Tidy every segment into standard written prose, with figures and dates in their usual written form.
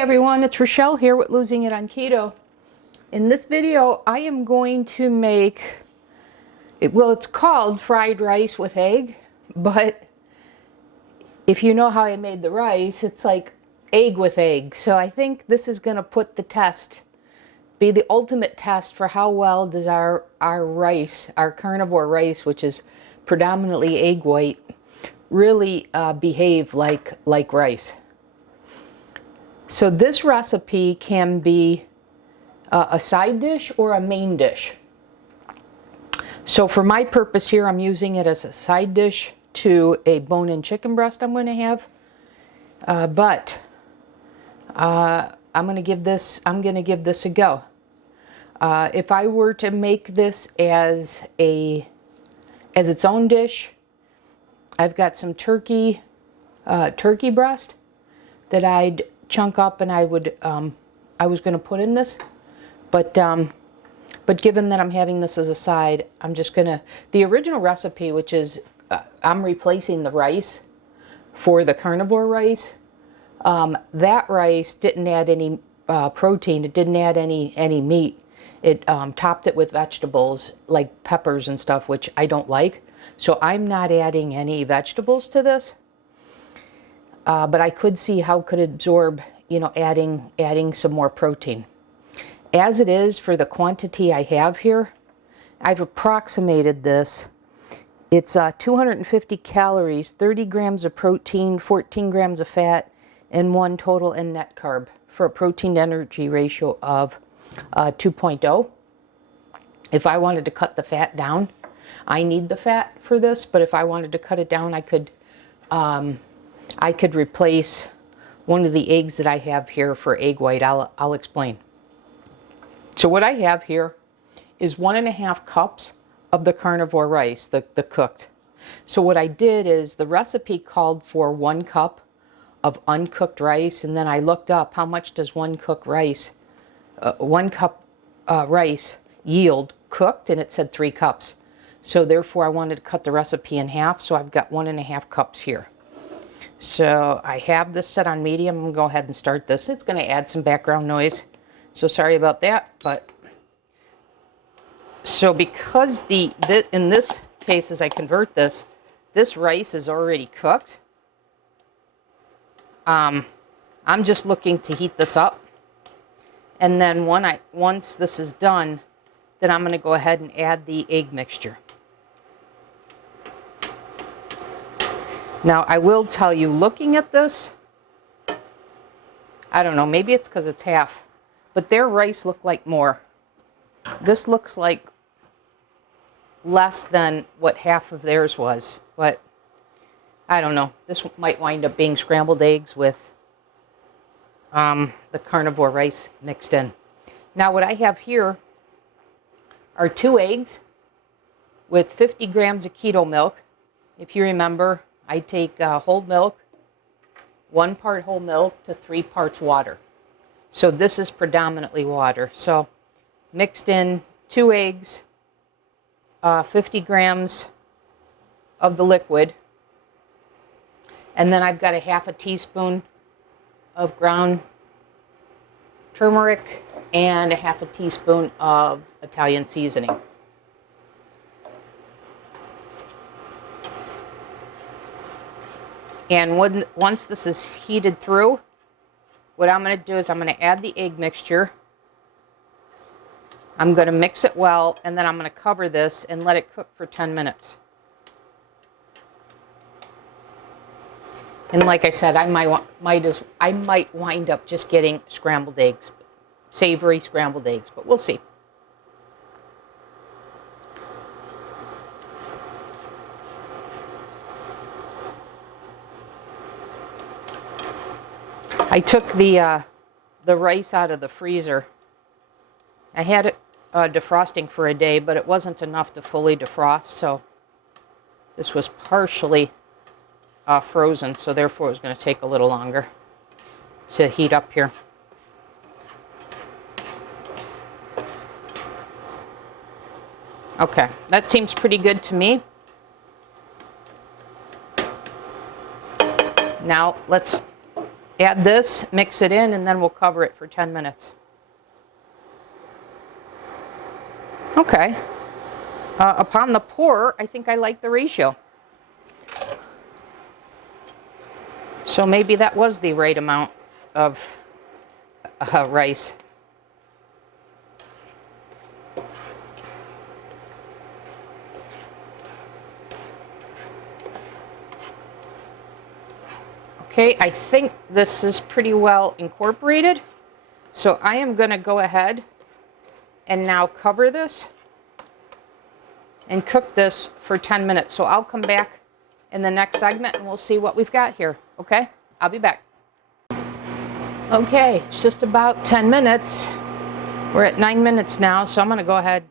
everyone, it's Rochelle here with Losing It on Keto. In this video, I am going to make, it's called fried rice with egg, but if you know how I made the rice, it's like egg with egg. So I think this is going to put the test, be the ultimate test for how well does our rice, our carnivore rice, which is predominantly egg white, really behave like rice. So this recipe can be a side dish or a main dish. So for my purpose here, I'm using it as a side dish to a bone-in chicken breast I'm going to have. I'm going to give this a go. If I were to make this as its own dish, I've got some turkey breast that I'd chunk up and I was going to put in this, but given that I'm having this as a side, I'm just gonna, the original recipe, which is I'm replacing the rice for the carnivore rice. That rice didn't add any protein. It didn't add any meat. It topped it with vegetables like peppers and stuff, which I don't like. So I'm not adding any vegetables to this. But I could see how it could absorb, adding some more protein. As it is, for the quantity I have here, I've approximated this. It's 250 calories, 30 grams of protein, 14 grams of fat, and 1 total in net carb for a protein to energy ratio of 2.0. If I wanted to cut the fat down, I need the fat for this, but if I wanted to cut it down, I could replace one of the eggs that I have here for egg white. I'll explain. So what I have here is 1.5 cups of the carnivore rice, the cooked. So what I did is the recipe called for 1 cup of uncooked rice, and then I looked up how much does 1 cup rice yield cooked, and it said 3 cups. So therefore I wanted to cut the recipe in half, so I've got 1.5 cups here. So I have this set on medium. I'm going to go ahead and start this. It's going to add some background noise, so sorry about that. But so because in this case, as I convert this rice is already cooked. I'm just looking to heat this up, and then once this is done, then I'm going to go ahead and add the egg mixture. Now, I will tell you, looking at this, I don't know, maybe it's because it's half, but their rice looked like more. This looks like less than what half of theirs was, but I don't know. This might wind up being scrambled eggs with the carnivore rice mixed in. Now, what I have here are 2 eggs with 50 grams of keto milk. If you remember, I take whole milk, 1 part whole milk to 3 parts water. So this is predominantly water. So mixed in 2 eggs, 50 grams of the liquid, and then I've got a half a teaspoon of ground turmeric and a half a teaspoon of Italian seasoning. And once this is heated through, what I'm going to do is I'm going to add the egg mixture. I'm going to mix it well, and then I'm going to cover this and let it cook for 10 minutes. And like I said, I might wind up just getting scrambled eggs, savory scrambled eggs, but we'll see. I took the rice out of the freezer. I had it defrosting for a day, but it wasn't enough to fully defrost, so this was partially frozen, so therefore it was going to take a little longer to heat up here. Okay, that seems pretty good to me. Now let's add this, mix it in, and then we'll cover it for 10 minutes. Okay. Upon the pour, I think I like the ratio. So maybe that was the right amount of rice. Okay, I think this is pretty well incorporated. So I am going to go ahead and now cover this and cook this for 10 minutes. So I'll come back in the next segment and we'll see what we've got here. Okay, I'll be back. Okay, it's just about 10 minutes. We're at 9 minutes now, so I'm going to go ahead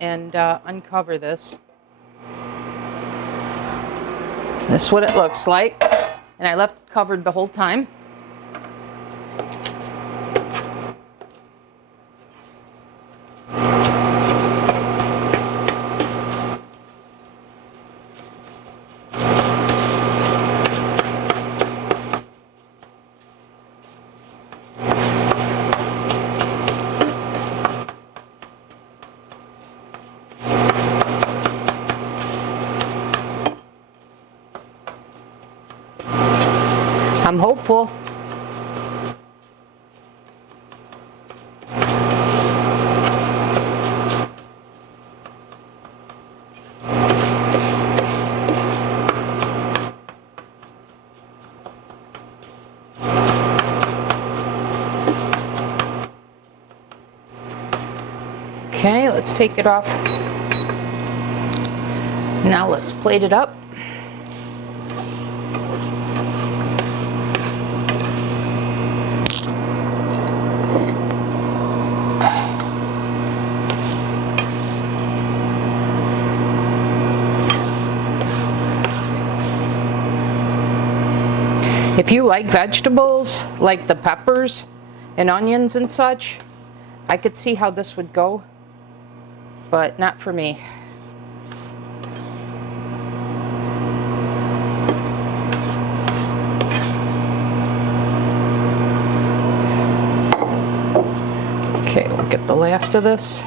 and uncover this. This is what it looks like. And I left it covered the whole time. I'm hopeful. Okay, let's take it off. Now let's plate it up. If you like vegetables, like the peppers and onions and such, I could see how this would go, but not for me. Okay, we'll get the last of this.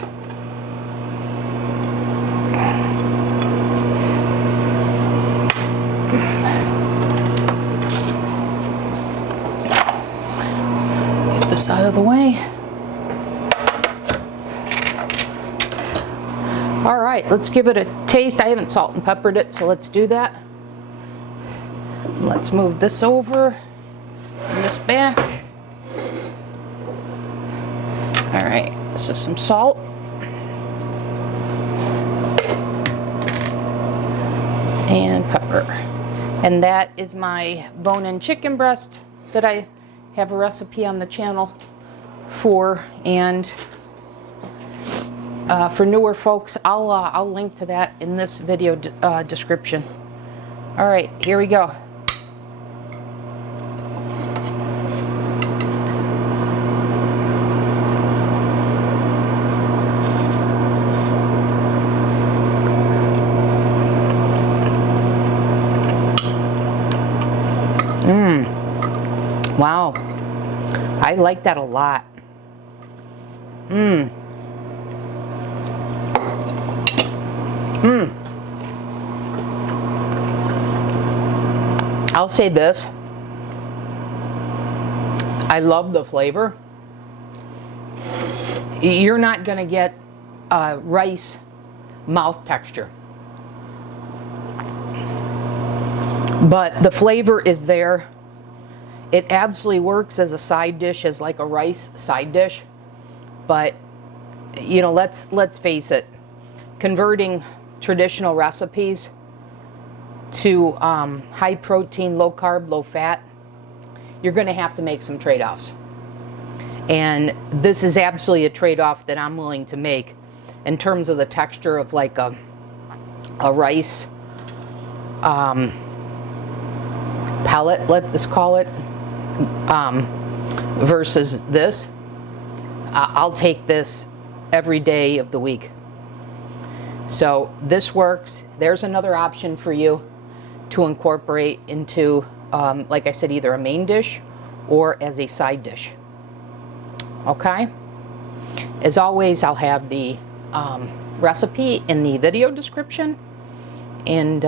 Out of the way. All right, let's give it a taste. I haven't salt and peppered it, so let's do that. Let's move this over and this back. All right, so some salt. And pepper. And that is my bone-in chicken breast that I have a recipe on the channel for, and for newer folks, I'll link to that in this video description. All right, here we go. Wow, I like that a lot. I'll say this. I love the flavor. You're not gonna get rice mouth texture, but the flavor is there. It absolutely works as a side dish, as like a rice side dish. But you know, let's face it, converting traditional recipes to high protein, low carb, low fat, you're going to have to make some trade-offs. And this is absolutely a trade-off that I'm willing to make in terms of the texture of like a rice pellet, let's call it, versus this. I'll take this every day of the week. So this works. There's another option for you to incorporate into, like I said, either a main dish or as a side dish. Okay? As always, I'll have the recipe in the video description. And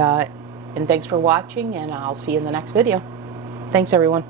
thanks for watching, and I'll see you in the next video. Thanks, everyone.